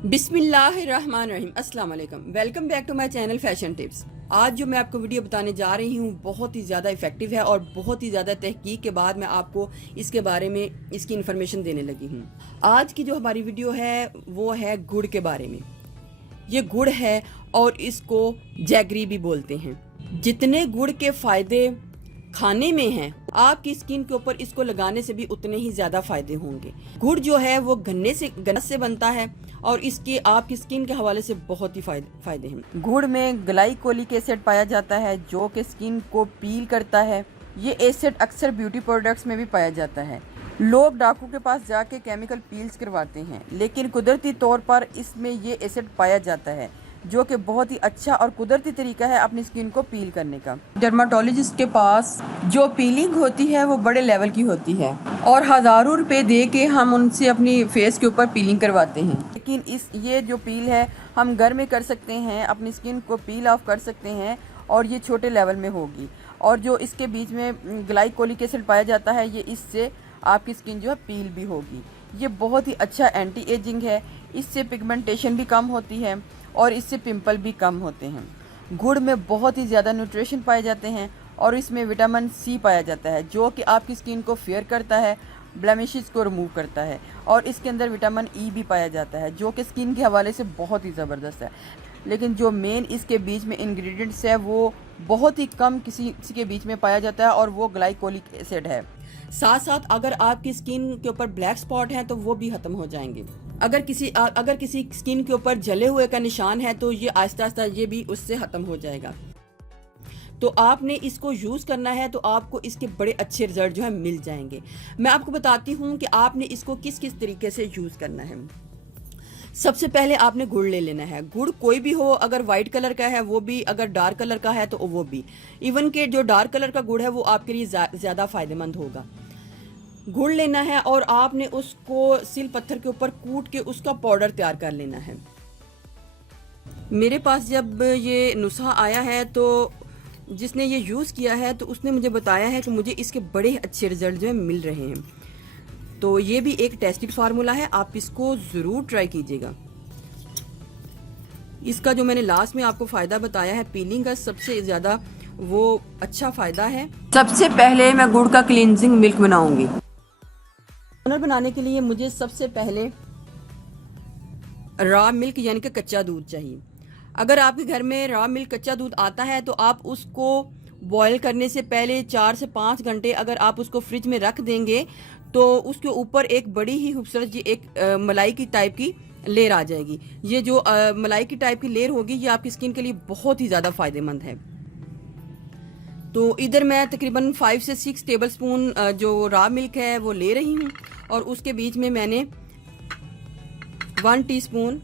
बिस्मिल्लाहिर्रहमानिर्रहीम। अस्सलाम वालेकुम। Welcome back to my channel fashion tips. आज जो मैं आपको वीडियो बताने जा रही हूँ बहुत ही ज़्यादा इफ़ेक्टिव है और बहुत ही ज़्यादा तहकीक के बाद मैं आपको इसके बारे में इसकी इन्फॉर्मेशन देने लगी हूँ। आज की जो हमारी वीडियो है वो है गुड़ के बारे में। ये गुड़ है और इसको जैगरी भी बोलते हैं। जितने गुड़ के फ़ायदे खाने में हैं, आपकी स्किन के ऊपर इसको लगाने से भी उतने ही ज़्यादा फायदे होंगे। गुड़ जो है वो गन्ने से बनता है और इसके आपकी स्किन के हवाले से बहुत ही फायदे हैं। गुड़ में ग्लाइकोलिक एसिड पाया जाता है जो कि स्किन को पील करता है। ये एसिड अक्सर ब्यूटी प्रोडक्ट्स में भी पाया जाता है। लोग डॉक्टर के पास जाके केमिकल पील्स करवाते हैं, लेकिन कुदरती तौर पर इसमें ये एसिड पाया जाता है जो कि बहुत ही अच्छा और कुदरती तरीका है अपनी स्किन को पील करने का। डर्माटोलॉजिस्ट के पास जो पीलिंग होती है वो बड़े लेवल की होती है और हज़ारों रुपए दे के हम उनसे अपनी फेस के ऊपर पीलिंग करवाते हैं, लेकिन ये जो पील है हम घर में कर सकते हैं, अपनी स्किन को पील ऑफ कर सकते हैं और ये छोटे लेवल में होगी। और जो इसके बीच में ग्लाइकोलिक एसिड पाया जाता है, ये इससे आपकी स्किन जो है पील भी होगी। ये बहुत ही अच्छा एंटी एजिंग है, इससे पिगमेंटेशन भी कम होती है और इससे पिंपल भी कम होते हैं। गुड़ में बहुत ही ज़्यादा न्यूट्रिशन पाए जाते हैं और इसमें विटामिन सी पाया जाता है जो कि आपकी स्किन को फेयर करता है, ब्लेमिशेस को रिमूव करता है। और इसके अंदर विटामिन ई भी पाया जाता है जो कि स्किन के हवाले से बहुत ही ज़बरदस्त है। लेकिन जो मेन इसके बीच में इंग्रेडिएंट्स है वो बहुत ही कम किसी के बीच में पाया जाता है और वो ग्लाइकोलिक एसिड है। साथ साथ अगर आपकी स्किन के ऊपर ब्लैक स्पॉट है तो वो भी ख़त्म हो जाएंगे। अगर किसी स्किन के ऊपर जले हुए का निशान है तो ये आहिस्ता आहिस्ता ये भी उससे ख़त्म हो जाएगा। तो आपने इसको यूज़ करना है तो आपको इसके बड़े अच्छे रिजल्ट जो है मिल जाएंगे। मैं आपको बताती हूँ कि आपने इसको किस किस तरीके से यूज़ करना है। सबसे पहले आपने गुड़ ले लेना है। गुड़ कोई भी हो, अगर वाइट कलर का है वो भी, अगर डार्क कलर का है तो वो भी। इवन के जो डार्क कलर का गुड़ है वो आपके लिए ज़्यादा फ़ायदेमंद होगा। गुड़ लेना है और आपने उसको सिल पत्थर के ऊपर कूट के उसका पाउडर तैयार कर लेना है। मेरे पास जब ये नुस्खा आया है तो जिसने ये यूज़ किया है तो उसने मुझे बताया है कि मुझे इसके बड़े अच्छे रिजल्ट जो है मिल रहे हैं। तो ये भी एक टेस्टेड फार्मूला है, आप इसको ज़रूर ट्राई कीजिएगा। इसका जो मैंने लास्ट में आपको फ़ायदा बताया है पीलिंग का, सबसे ज़्यादा वो अच्छा फ़ायदा है। सबसे पहले मैं गुड़ का क्लींजिंग मिल्क बनाऊंगी। टोनर बनाने के लिए मुझे सबसे पहले रॉ मिल्क यानी कि कच्चा दूध चाहिए। अगर आपके घर में रॉ मिल्क कच्चा दूध आता है तो आप उसको बॉयल करने से पहले 4 से 5 घंटे अगर आप उसको फ्रिज में रख देंगे तो उसके ऊपर एक बड़ी ही खूबसूरत जी एक मलाई की टाइप की लेयर आ जाएगी। ये जो मलाई की टाइप की लेयर होगी ये आपकी स्किन के लिए बहुत ही ज़्यादा फ़ायदेमंद है। तो इधर मैं तकरीबन 5 से 6 टेबल स्पून जो रॉ मिल्क है वो ले रही हूँ और उसके बीच में मैंने 1 टीस्पून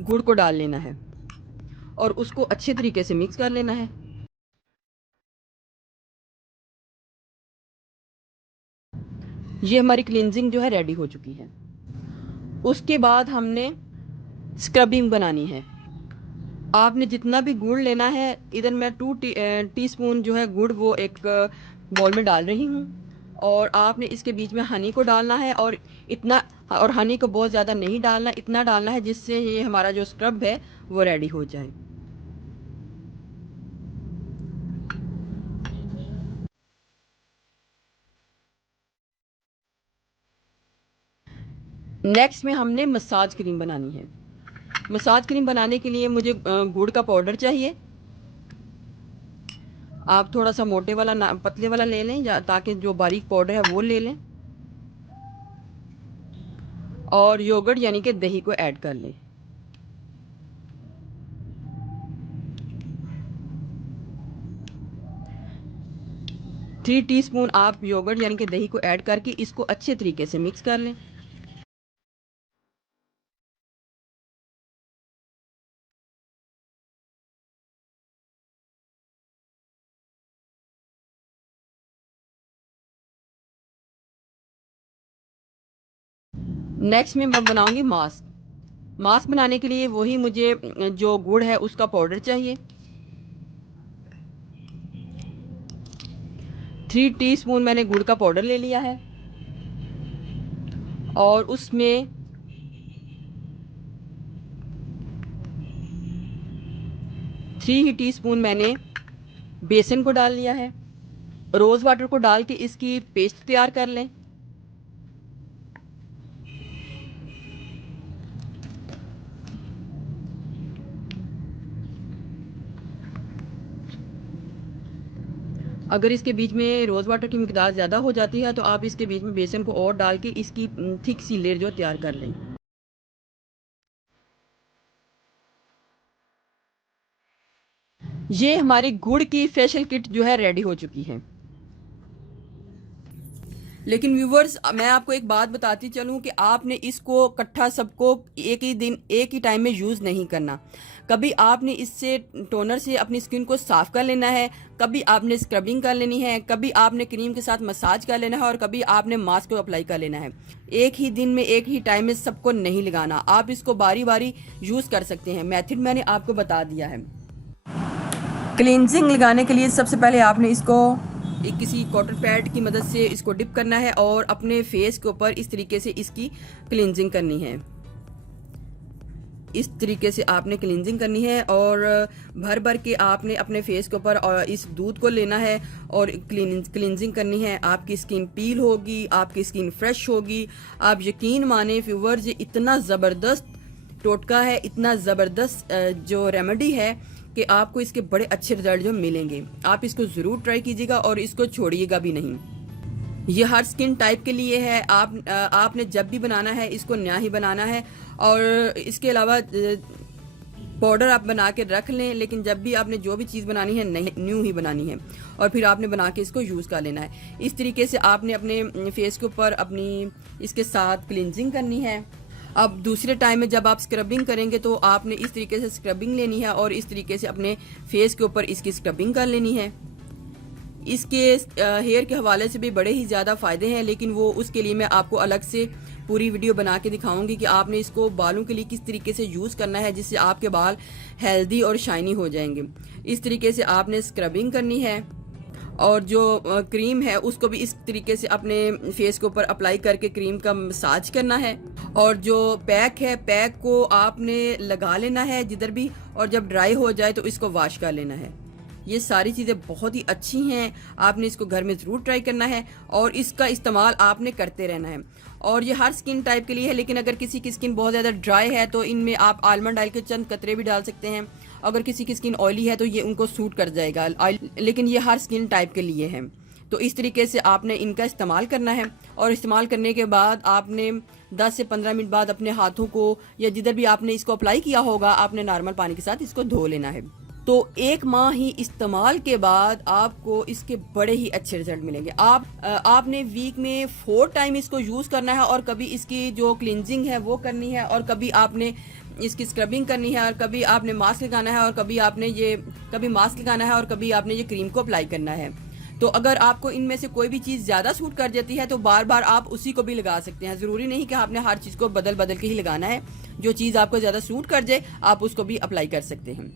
गुड़ को डाल लेना है और उसको अच्छे तरीके से मिक्स कर लेना है। ये हमारी क्लींजिंग जो है रेडी हो चुकी है। उसके बाद हमने स्क्रबिंग बनानी है। आपने जितना भी गुड़ लेना है, इधर मैं 2 टीस्पून जो है गुड़ वो एक बॉल में डाल रही हूँ और आपने इसके बीच में हनी को डालना है और इतना, और हनी को बहुत ज़्यादा नहीं डालना, इतना डालना है जिससे ये हमारा जो स्क्रब है वो रेडी हो जाए। नेक्स्ट में हमने मसाज क्रीम बनानी है। मसाज क्रीम बनाने के लिए मुझे गुड़ का पाउडर चाहिए। आप थोड़ा सा मोटे वाला ना पतले वाला ले लें ताकि जो बारीक पाउडर है वो ले लें और योगर्ट यानी कि दही को ऐड कर लें। थ्री टीस्पून आप योगर्ट यानी कि दही को ऐड करके इसको अच्छे तरीके से मिक्स कर लें। नेक्स्ट में मैं बनाऊंगी मास्क। मास्क बनाने के लिए वही मुझे जो गुड़ है उसका पाउडर चाहिए। 3 टीस्पून मैंने गुड़ का पाउडर ले लिया है और उसमें थ्री टीस्पून मैंने बेसन को डाल लिया है। रोज़ वाटर को डाल के इसकी पेस्ट तैयार कर लें। अगर इसके बीच में रोज़ वाटर की मिकदार ज़्यादा हो जाती है तो आप इसके बीच में बेसन को और डाल के इसकी थिक सी लेयर जो तैयार कर लें। ये हमारी गुड़ की फेशियल किट जो है रेडी हो चुकी है। लेकिन व्यूवर्स, मैं आपको एक बात बताती चलूं कि आपने इसको इकट्ठा सबको एक ही दिन एक ही टाइम में यूज़ नहीं करना। कभी आपने इससे टोनर से अपनी स्किन को साफ़ कर लेना है, कभी आपने स्क्रबिंग कर लेनी है, कभी आपने क्रीम के साथ मसाज कर लेना है और कभी आपने मास्क को अप्लाई कर लेना है। एक ही दिन में एक ही टाइम में सबको नहीं लगाना। आप इसको बारी बारी यूज़ कर सकते हैं। मेथड मैंने आपको बता दिया है। क्लींजिंग लगाने के लिए सबसे पहले आपने इसको एक किसी कॉटन पैड की मदद से इसको डिप करना है और अपने फेस के ऊपर इस तरीके से इसकी क्लींजिंग करनी है। इस तरीके से आपने क्लींजिंग करनी है और भर भर के आपने अपने फेस के ऊपर इस दूध को लेना है और क्लींजिंग करनी है। आपकी स्किन पील होगी, आपकी स्किन फ्रेश होगी। आप यकीन माने व्यूअर्स, ये इतना ज़बरदस्त टोटका है, इतना ज़बरदस्त जो रेमेडी है कि आपको इसके बड़े अच्छे रिजल्ट जो मिलेंगे। आप इसको ज़रूर ट्राई कीजिएगा और इसको छोड़िएगा भी नहीं। ये हर स्किन टाइप के लिए है। आपने जब भी बनाना है इसको नया ही बनाना है और इसके अलावा पाउडर आप बना के रख लें, लेकिन जब भी आपने जो भी चीज़ बनानी है न्यू ही बनानी है और फिर आपने बना के इसको यूज़ कर लेना है। इस तरीके से आपने अपने फेस के ऊपर अपनी इसके साथ क्लिनजिंग करनी है। अब दूसरे टाइम में जब आप स्क्रबिंग करेंगे तो आपने इस तरीके से स्क्रबिंग लेनी है और इस तरीके से अपने फेस के ऊपर इसकी स्क्रबिंग कर लेनी है। इसके हेयर के हवाले से भी बड़े ही ज़्यादा फ़ायदे हैं, लेकिन वो उसके लिए मैं आपको अलग से पूरी वीडियो बना के दिखाऊंगी कि आपने इसको बालों के लिए किस तरीके से यूज़ करना है जिससे आपके बाल हेल्दी और शाइनी हो जाएंगे। इस तरीके से आपने स्क्रबिंग करनी है और जो क्रीम है उसको भी इस तरीके से अपने फेस के ऊपर अप्लाई करके क्रीम का मसाज करना है। और जो पैक है, पैक को आपने लगा लेना है जिधर भी, और जब ड्राई हो जाए तो इसको वॉश कर लेना है। ये सारी चीज़ें बहुत ही अच्छी हैं, आपने इसको घर में ज़रूर ट्राई करना है और इसका इस्तेमाल आपने करते रहना है। और ये हर स्किन टाइप के लिए है, लेकिन अगर किसी की स्किन बहुत ज़्यादा ड्राई है तो इनमें आप आलमंड ऑयल के चंद कतरे भी डाल सकते हैं। अगर किसी की स्किन ऑयली है तो ये उनको सूट कर जाएगा, लेकिन ये हर स्किन टाइप के लिए है। तो इस तरीके से आपने इनका इस्तेमाल करना है और इस्तेमाल करने के बाद आपने 10 से 15 मिनट बाद अपने हाथों को या जिधर भी आपने इसको अप्लाई किया होगा आपने नॉर्मल पानी के साथ इसको धो लेना है। तो 1 माह ही इस्तेमाल के बाद आपको इसके बड़े ही अच्छे रिजल्ट मिलेंगे। आपने वीक में 4 टाइम इसको यूज़ करना है और कभी इसकी जो क्लिनजिंग है वो करनी है और कभी आपने इसकी स्क्रबिंग करनी है और कभी आपने मास्क लगाना है और कभी मास्क लगाना है और कभी आपने ये क्रीम को अप्लाई करना है। तो अगर आपको इनमें से कोई भी चीज़ ज़्यादा सूट कर जाती है तो बार बार आप उसी को भी लगा सकते हैं। ज़रूरी नहीं कि आपने हर चीज़ को बदल बदल के ही लगाना है। जो चीज़ आपको ज़्यादा सूट कर जाए आप उसको भी अप्लाई कर सकते हैं।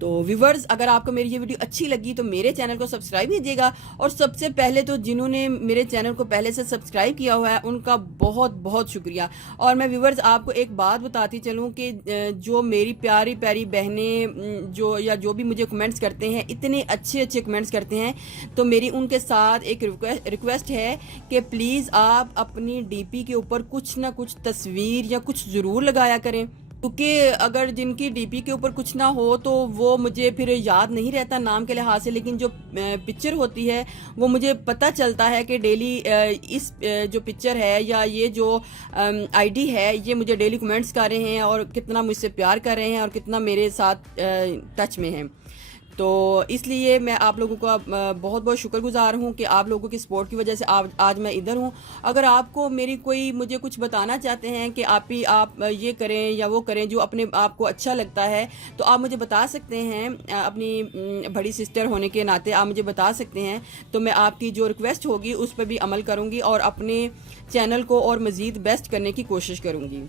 तो व्यूवर्स, अगर आपको मेरी ये वीडियो अच्छी लगी तो मेरे चैनल को सब्सक्राइब कीजिएगा। और सबसे पहले तो जिन्होंने मेरे चैनल को पहले से सब्सक्राइब किया हुआ है उनका बहुत बहुत शुक्रिया। और मैं व्यूवर्स आपको एक बात बताती चलूँ कि जो मेरी प्यारी प्यारी बहनें जो भी मुझे कमेंट्स करते हैं, इतने अच्छे अच्छे कमेंट्स करते हैं, तो मेरी उनके साथ एक रिक्वेस्ट है कि प्लीज़ आप अपनी डीपी के ऊपर कुछ ना कुछ तस्वीर या कुछ ज़रूर लगाया करें, क्योंकि अगर जिनकी डीपी के ऊपर कुछ ना हो तो वो मुझे फिर याद नहीं रहता नाम के लिहाज से, लेकिन जो पिक्चर होती है वो मुझे पता चलता है कि डेली इस जो पिक्चर है या ये जो आईडी है ये मुझे डेली कमेंट्स कर रहे हैं और कितना मुझसे प्यार कर रहे हैं और कितना मेरे साथ टच में हैं। तो इसलिए मैं आप लोगों का बहुत बहुत शुक्रगुजार हूँ कि आप लोगों की सपोर्ट की वजह से आज मैं इधर हूँ। अगर आपको मुझे कुछ बताना चाहते हैं कि आप ये करें या वो करें जो अपने आप को अच्छा लगता है, तो आप मुझे बता सकते हैं। अपनी बड़ी सिस्टर होने के नाते आप मुझे बता सकते हैं, तो मैं आपकी जो रिक्वेस्ट होगी उस पर भी अमल करूँगी और अपने चैनल को और मज़ीद बेस्ट करने की कोशिश करूँगी।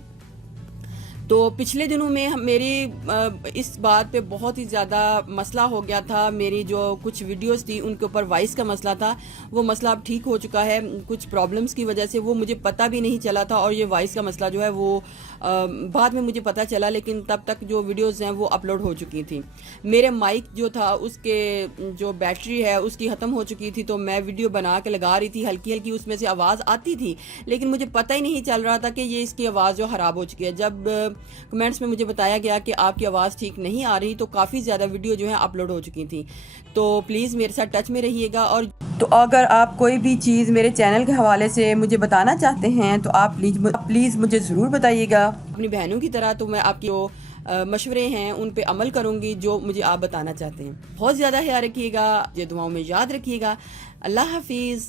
तो पिछले दिनों में मेरी इस बात पे बहुत ही ज़्यादा मसला हो गया था। मेरी जो कुछ वीडियोस थी उनके ऊपर वॉइस का मसला था, वो मसला अब ठीक हो चुका है। कुछ प्रॉब्लम्स की वजह से वो मुझे पता भी नहीं चला था, और ये वॉइस का मसला जो है वो बाद में मुझे पता चला, लेकिन तब तक जो वीडियोस हैं वो अपलोड हो चुकी थी। मेरे माइक जो था उसके जो बैटरी है उसकी ख़त्म हो चुकी थी, तो मैं वीडियो बना के लगा रही थी, हल्की हल्की उसमें से आवाज़ आती थी, लेकिन मुझे पता ही नहीं चल रहा था कि ये इसकी आवाज़ जो ख़राब हो चुकी है। जब कमेंट्स में मुझे बताया गया कि आपकी आवाज़ ठीक नहीं आ रही, तो काफ़ी ज़्यादा वीडियो जो है अपलोड हो चुकी थी। तो प्लीज़ मेरे साथ टच में रहिएगा, और तो अगर आप कोई भी चीज़ मेरे चैनल के हवाले से मुझे बताना चाहते हैं तो आप प्लीज़ मुझे ज़रूर बताइएगा। अपनी बहनों की तरह तो मैं आपकी जो मशवरे हैं उन पे अमल करूँगी जो मुझे आप बताना चाहते हैं। बहुत ज़्यादा ख्याल रखिएगा, ये दुआओं में याद रखिएगा। अल्लाह हाफिज़।